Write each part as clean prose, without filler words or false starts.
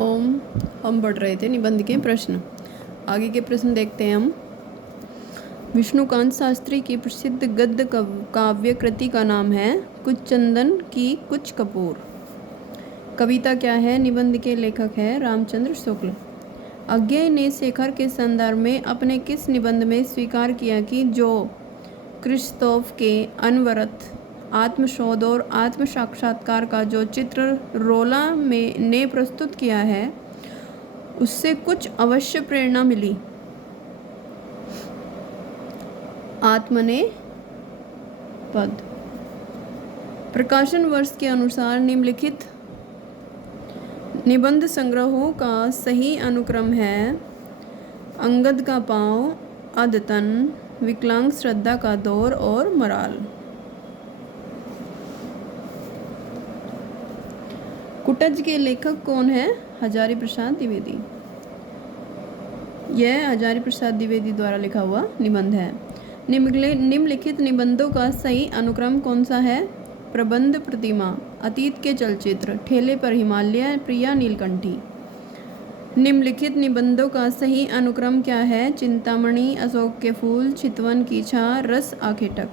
ओम। हम पढ़ रहे थे निबंध के प्रश्न। आगे के प्रश्न देखते हैं हम। विष्णुकांत शास्त्री की प्रसिद्ध गद्य काव्य कृति का नाम है कुछ चंदन की कुछ कपूर। कविता क्या है? निबंध के लेखक है रामचंद्र शुक्ल। अज्ञेय ने शेखर के संदर्भ में अपने किस निबंध में स्वीकार किया कि जो क्रिस्तोफ के अनवरत आत्मशोध और आत्म साक्षात्कार का जो चित्र रोला ने प्रस्तुत किया है उससे कुछ अवश्य प्रेरणा मिली। आत्मने पद। प्रकाशन वर्ष के अनुसार निम्नलिखित निबंध संग्रहों का सही अनुक्रम है अंगद का पाँव, अद्यतन, विकलांग श्रद्धा का दौर और मराल। कुटज के लेखक कौन है? हजारी प्रसाद द्विवेदी। यह हजारी प्रसाद द्विवेदी द्वारा लिखा हुआ निबंध है। निम्नलिखित निबंधों का सही अनुक्रम कौन सा है? प्रबंध प्रतिमा, अतीत के चलचित्र, ठेले पर हिमालय, प्रिया नीलकंठी। निम्नलिखित निबंधों का सही अनुक्रम क्या है? चिंतामणि, अशोक के फूल, चितवन की छां, रस आखेटक।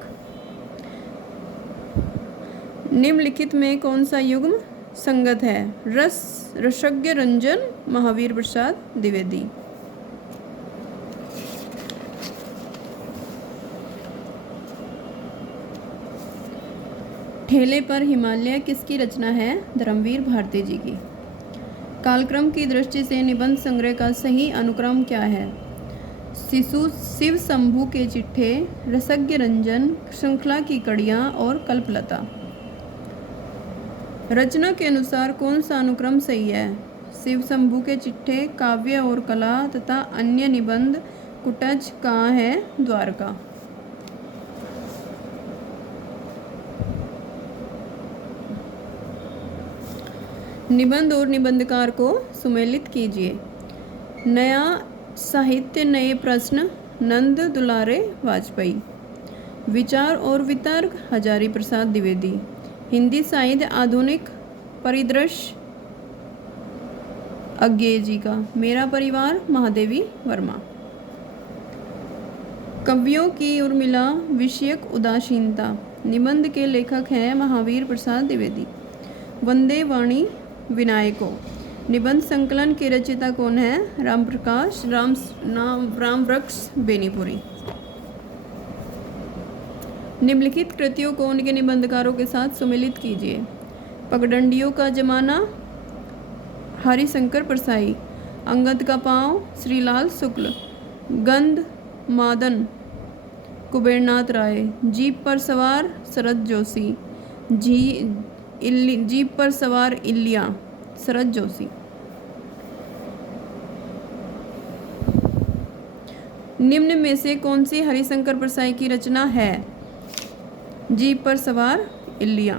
निम्नलिखित में कौन सा युग्म संगत है? रसज्ञ रंजन, महावीर प्रसाद द्विवेदी। ठेले पर हिमालय किसकी रचना है? धर्मवीर भारती जी की। कालक्रम की दृष्टि से निबंध संग्रह का सही अनुक्रम क्या है? शिव शंभू के चिट्ठे, रसज्ञ रंजन, श्रृंखला की कड़ियाँ और कल्पलता। रचना के अनुसार कौन सा अनुक्रम सही है? शिव शंभू के चिट्ठे, काव्य और कला तथा अन्य निबंध, कुटज, कहाँ है, द्वारका। निबंध और निबंधकार को सुमेलित कीजिए। नया साहित्य, नए प्रश्न, नंद दुलारे वाजपेयी। विचार और वितर्क, हजारी प्रसाद द्विवेदी। हिंदी साहित्य आधुनिक परिदृश्य, अज्ञेय जी का। मेरा परिवार, महादेवी वर्मा। कवियों की उर्मिला विषयक उदासीनता। निबंध के लेखक हैं महावीर प्रसाद द्विवेदी। वंदे वाणी विनायको। निबंध संकलन के रचयिता कौन है? रामप्रकाश रामवृक्ष बेनीपुरी। निम्नलिखित कृतियों को उनके निबंधकारों के साथ सुमेलित कीजिए। पगडंडियों का जमाना, हरिशंकर परसाई। अंगद का पाँव, श्रीलाल शुक्ल। गंध मादन, कुबेरनाथ राय। जीप पर सवार, शरद जोशी। जीप पर सवार इलिया, शरद जोशी। निम्न में से कौन सी हरिशंकर परसाई की रचना है? जीप पर सवार इलिया।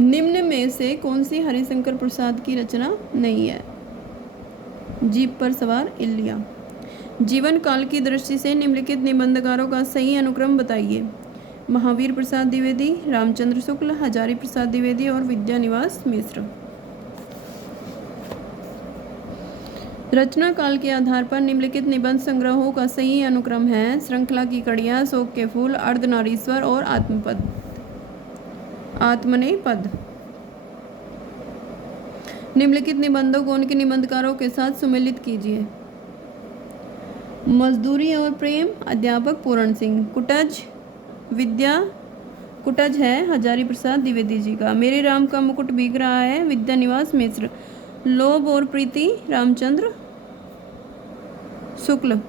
निम्न में से कौन सी हरिशंकर प्रसाद की रचना नहीं है? जीप पर सवार इलिया। जीवन काल की दृष्टि से निम्नलिखित निबंधकारों का सही अनुक्रम बताइए। महावीर प्रसाद द्विवेदी, रामचंद्र शुक्ल, हजारी प्रसाद द्विवेदी और विद्यानिवास मिश्र। रचना काल के आधार पर निम्नलिखित निबंध संग्रहों का सही अनुक्रम है श्रृंखला की कड़ियाँ, शोक के फूल, अर्धनारीश्वर और आत्मने पद। निम्नलिखित निबंधों को उनके निबंधकारों के साथ सुमेलित कीजिए। मजदूरी और प्रेम, अध्यापक पूरण सिंह। कुटज है हजारी प्रसाद द्विवेदी जी का। मेरे राम का मुकुट भीग रहा है, विद्यानिवास मिश्र। लोभ और प्रीति, रामचंद्र शुक्ल।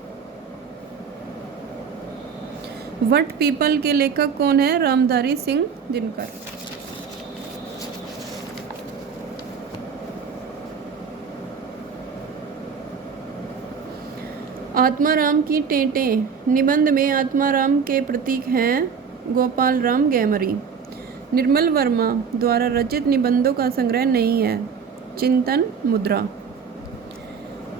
वट पीपल के लेखक कौन है? रामधारी सिंह दिनकर। आत्माराम की टेंटें। निबंध में आत्माराम के प्रतीक हैं गोपाल राम गैमरी। निर्मल वर्मा द्वारा रचित निबंधों का संग्रह नहीं है। चिंतन मुद्रा।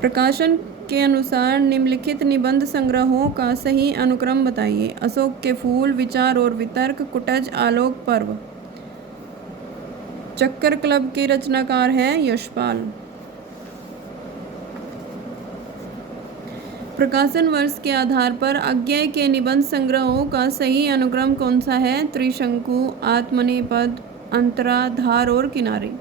प्रकाशन के अनुसार निम्नलिखित निबंध संग्रहों का सही अनुक्रम बताइए। अशोक के फूल, विचार और वितर्क, कुटज, आलोक पर्व। चक्कर क्लब के रचनाकार हैं यशपाल। प्रकाशन वर्ष के आधार पर अज्ञेय के निबंध संग्रहों का सही अनुक्रम कौन सा है? त्रिशंकु, आत्मनेपद, अंतरा, धार और किनारे।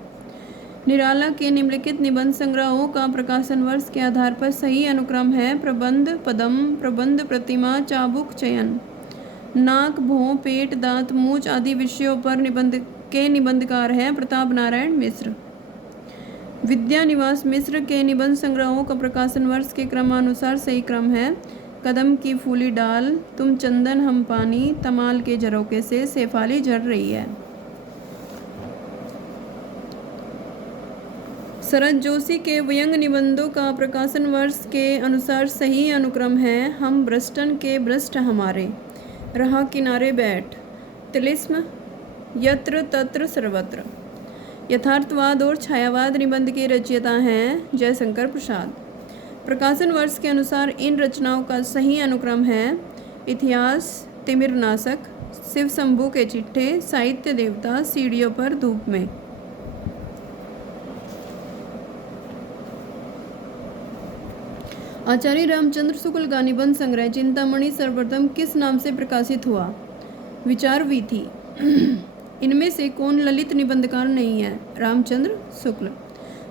निराला के निम्नलिखित निबंध संग्रहों का प्रकाशन वर्ष के आधार पर सही अनुक्रम है प्रबंध पदम, प्रबंध प्रतिमा, चाबुक चयन। नाक, भौं, पेट, दांत, मूंछ आदि विषयों पर निबंधकार हैं प्रताप नारायण मिश्र। विद्या निवास मिश्र के निबंध संग्रहों का प्रकाशन वर्ष के क्रमानुसार सही क्रम है कदम की फूली डाल, तुम चंदन हम पानी, तमाल के झरोके से शेफाली झड़ रही है। शरद जोशी के व्यंग निबंधों का प्रकाशन वर्ष के अनुसार सही अनुक्रम है हम ब्रस्टन के ब्रस्ट हमारे, रहा किनारे बैठ, तिलिस्म, यत्र तत्र सर्वत्र। यथार्थवाद और छायावाद निबंध के रचयिता हैं जयशंकर प्रसाद। प्रकाशन वर्ष के अनुसार इन रचनाओं का सही अनुक्रम है इतिहास, तिमिरनाशक, शिव शंभू के चिट्ठे, साहित्य देवता, सीढ़ियों पर धूप में। आचार्य रामचंद्र शुक्ल का निबंध संग्रह चिंतामणि सर्वप्रथम किस नाम से प्रकाशित हुआ? विचार वीथी। इनमें से कौन ललित निबंधकार नहीं है? रामचंद्र शुक्ल।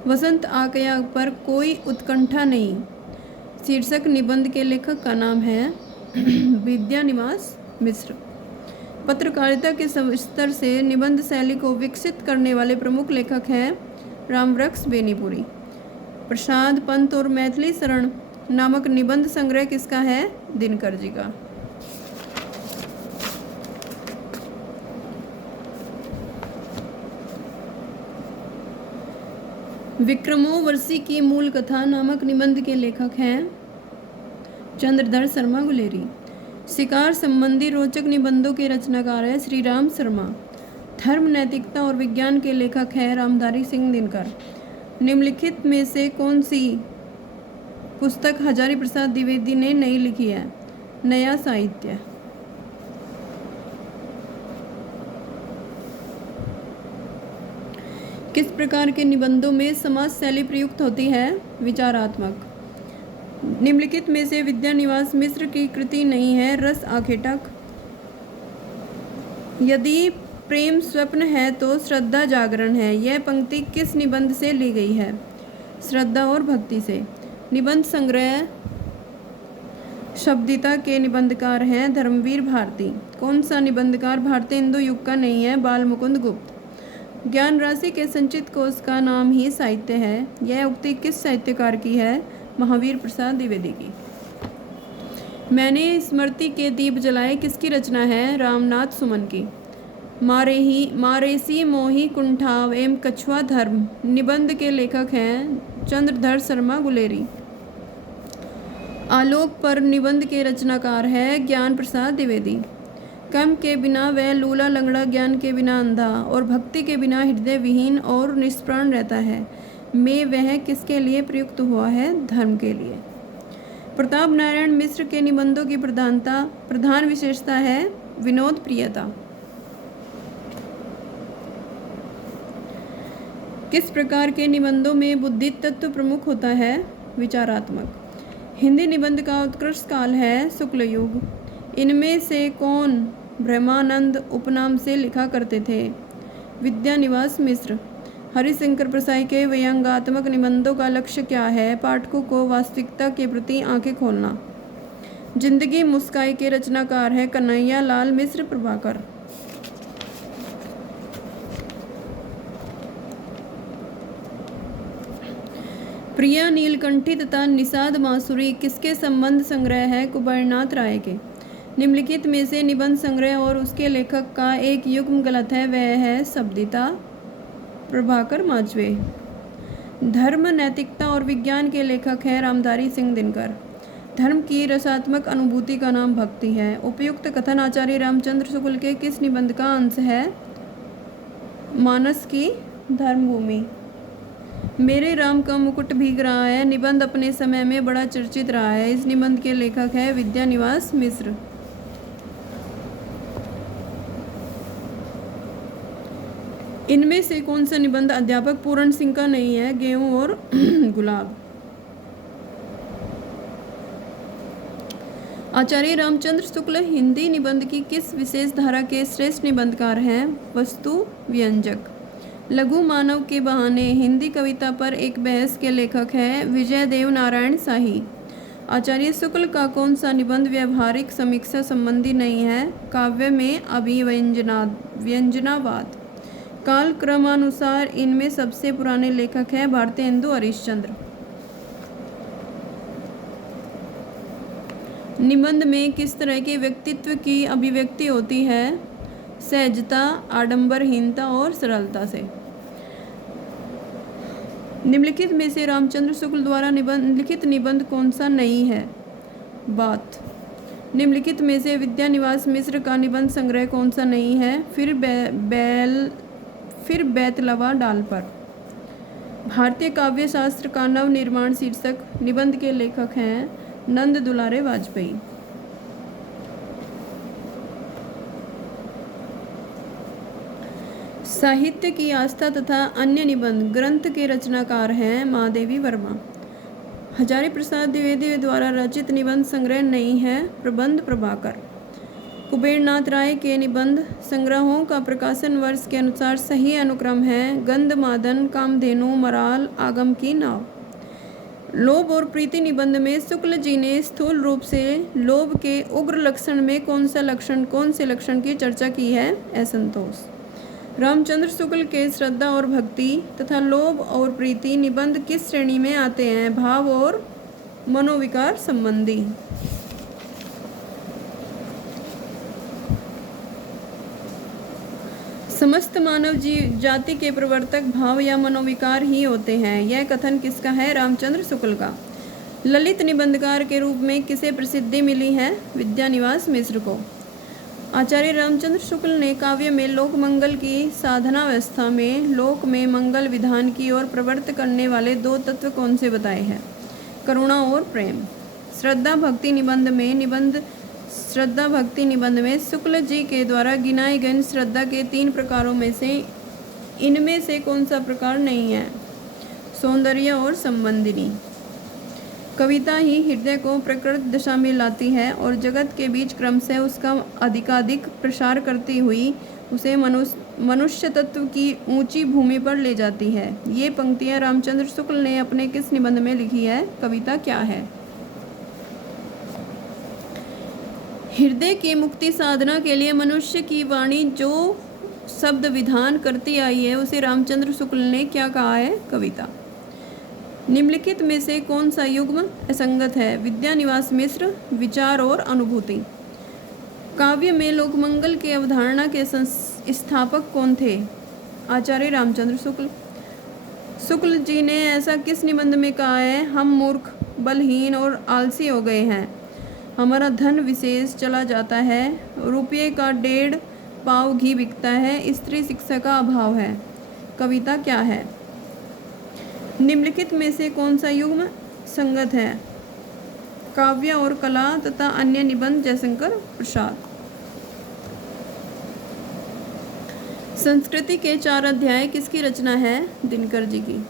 वसंत आकया पर कोई उत्कंठा नहीं शीर्षक निबंध के लेखक का नाम है विद्या निवास मिश्र। पत्रकारिता के स्तर से निबंध शैली को विकसित करने वाले प्रमुख लेखक हैं रामवृक्ष बेनीपुरी। प्रसाद पंत और मैथिली शरण नामक निबंध संग्रह किसका है? दिनकर जी का। विक्रमोर्वशी की मूल कथा नामक निबंध के लेखक हैं चंद्रधर शर्मा गुलेरी। शिकार संबंधी रोचक निबंधों के रचनाकार है श्री राम शर्मा। धर्म, नैतिकता और विज्ञान के लेखक हैं रामधारी सिंह दिनकर। निम्नलिखित में से कौन सी पुस्तक हजारी प्रसाद द्विवेदी ने नहीं लिखी है? नया साहित्य। किस प्रकार के निबंधों में समाज शैली प्रयुक्त होती है? विचारात्मक। निम्नलिखित में से विद्या निवास मिश्र की कृति नहीं है रस आखेटक। यदि प्रेम स्वप्न है तो श्रद्धा जागरण है। यह पंक्ति किस निबंध से ली गई है? श्रद्धा और भक्ति से। निबंध संग्रह शब्दिता के निबंधकार हैं धर्मवीर भारती। कौन सा निबंधकार भारतीय हिंदू युग का नहीं है? बाल मुकुंद गुप्त। ज्ञान राशि के संचित कोश का नाम ही साहित्य है। यह उक्ति किस साहित्यकार की है? महावीर प्रसाद द्विवेदी की। मैंने स्मृति के दीप जलाए किसकी रचना है? रामनाथ सुमन की। मारेसी मोही कुंठाव एवं कछुआ धर्म निबंध के लेखक हैं चंद्रधर शर्मा गुलेरी। आलोक पर निबंध के रचनाकार है ज्ञान प्रसाद द्विवेदी। कर्म के बिना वह लूला लंगड़ा, ज्ञान के बिना अंधा और भक्ति के बिना हृदय विहीन और निष्प्राण रहता है। में वह किसके लिए प्रयुक्त हुआ है? धर्म के लिए। प्रताप नारायण मिश्र के निबंधों की प्रधान विशेषता है विनोद प्रियता। किस प्रकार के निबंधों में बुद्धि तत्व प्रमुख होता है? विचारात्मक। हिंदी निबंध का उत्कृष्ट काल है शुक्ल युग। इनमें से कौन ब्रह्मानंद उपनाम से लिखा करते थे? विद्या निवास मिश्र। हरिशंकर प्रसाई के व्यंग्यात्मक निबंधों का लक्ष्य क्या है? पाठकों को वास्तविकता के प्रति आंखें खोलना। जिंदगी मुस्काई के रचनाकार है कन्हैया लाल मिश्र प्रभाकर। प्रिया नीलकंठी तथा निषाद मासुरी किसके संबंध संग्रह है? कुबेरनाथ राय के। निम्नलिखित में से निबंध संग्रह और उसके लेखक का एक युग्म गलत है। वह है शब्दिता प्रभाकर माजवे। धर्म, नैतिकता और विज्ञान के लेखक हैं रामधारी सिंह दिनकर। धर्म की रसात्मक अनुभूति का नाम भक्ति है। उपयुक्त कथन आचार्य रामचंद्र शुक्ल के किस निबंध का अंश है? मानस की धर्मभूमि। मेरे राम का मुकुट भीग रहा है निबंध अपने समय में बड़ा चर्चित रहा है। इस निबंध के लेखक है विद्यानिवास मिश्र। इनमें से कौन सा निबंध अध्यापक पूरण सिंह का नहीं है? गेहूं और गुलाब। आचार्य रामचंद्र शुक्ल हिंदी निबंध की किस विशेष धारा के श्रेष्ठ निबंधकार हैं? वस्तु व्यंजक। लघु मानव के बहाने हिंदी कविता पर एक बहस के लेखक हैं विजय देव नारायण शाही। आचार्य शुक्ल का कौन सा निबंध व्यवहारिक समीक्षा संबंधी नहीं है? काव्य में व्यंजनावाद। काल क्रमानुसार इनमें सबसे पुराने लेखक हैं भारतेंदु हरिश्चंद्र। निबंध में किस तरह के व्यक्तित्व की अभिव्यक्ति होती है? सहजता, आडंबरहीनता और सरलता से। निम्नलिखित में से रामचंद्र शुक्ल द्वारा लिखित निबंध कौन सा नहीं है? बात। निम्नलिखित में से विद्यानिवास मिश्र का निबंध संग्रह कौन सा नहीं है? फिर बैतलवा डाल पर। भारतीय काव्य शास्त्र का नव निर्माण शीर्षक निबंध के लेखक हैं नंद दुलारे वाजपेयी। साहित्य की आस्था तथा अन्य निबंध ग्रंथ के रचनाकार हैं महादेवी वर्मा। हजारी प्रसाद द्विवेदी द्वारा रचित निबंध संग्रह नहीं है। प्रबंध प्रभाकर। कुबेरनाथ राय के निबंध संग्रहों का प्रकाशन वर्ष के अनुसार सही अनुक्रम है गंधमादन, कामधेनु, मराल, आगम की नाव। लोभ और प्रीति निबंध में शुक्ल जी ने स्थूल रूप से लोभ के उग्र लक्षण में कौन से लक्षण की चर्चा की है? असंतोष। रामचंद्र शुक्ल के श्रद्धा और भक्ति तथा लोभ और प्रीति निबंध किस श्रेणी में आते हैं? भाव और मनोविकार संबंधी। समस्त मानव जाति के प्रवर्तक भाव या मनोविकार ही होते हैं। यह कथन किसका है? रामचंद्र शुक्ल का। ललित निबंधकार के रूप में किसे प्रसिद्धि मिली है? विद्यानिवास मिश्र को। आचार्य रामचंद्र शुक्ल ने काव्य में लोक मंगल की साधना व्यवस्था में लोक में मंगल विधान की ओर प्रवृत्त करने वाले दो तत्व कौन से बताए हैं? करुणा और प्रेम। श्रद्धा भक्ति निबंध में शुक्ल जी के द्वारा गिनाई गई श्रद्धा के 3 प्रकारों में से इनमें से कौन सा प्रकार नहीं है? सौंदर्य और संबंधिनी। कविता ही हृदय को प्रकृत दशा में लाती है और जगत के बीच क्रम से उसका अधिकाधिक प्रसार करती हुई उसे मनुष्य तत्व की ऊंची भूमि पर ले जाती है। ये पंक्तियां रामचंद्र शुक्ल ने अपने किस निबंध में लिखी है? कविता क्या है? हृदय की मुक्ति साधना के लिए मनुष्य की वाणी जो शब्द विधान करती आई है उसे रामचंद्र शुक्ल ने क्या कहा है? कविता। निम्नलिखित में से कौन सा युग्म असंगत है? विद्यानिवास मिश्र, विचार और अनुभूति। काव्य में लोकमंगल की अवधारणा के स्थापक कौन थे? आचार्य रामचंद्र शुक्ल। शुक्ल जी ने ऐसा किस निबंध में कहा है? हम मूर्ख, बलहीन और आलसी हो गए हैं। हमारा धन विशेष चला जाता है। रुपये का 1.5 पाव घी बिकता है। स्त्री शिक्षा का अभाव है। कविता क्या है? निम्नलिखित में से कौन सा युग्म संगत है? काव्य और कला तथा अन्य निबंध जयशंकर प्रसाद। संस्कृति के 4 अध्याय किसकी रचना है? दिनकर जी की।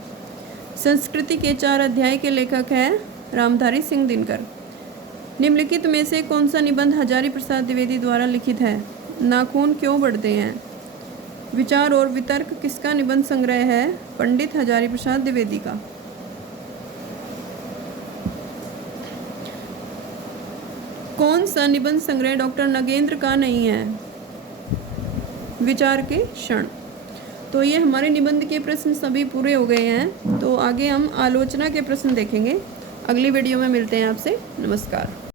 संस्कृति के 4 अध्याय के लेखक है रामधारी सिंह दिनकर। निम्नलिखित में से कौन सा निबंध हजारी प्रसाद द्विवेदी द्वारा लिखित है? नाखून क्यों बढ़ते हैं। विचार और वितर्क किसका निबंध संग्रह है? पंडित हजारी प्रसाद द्विवेदी का। कौन सा निबंध संग्रह डॉक्टर नगेंद्र का नहीं है? विचार के क्षण। तो ये हमारे निबंध के प्रश्न सभी पूरे हो गए हैं। तो आगे हम आलोचना के प्रश्न देखेंगे। अगली वीडियो में मिलते हैं आपसे। नमस्कार।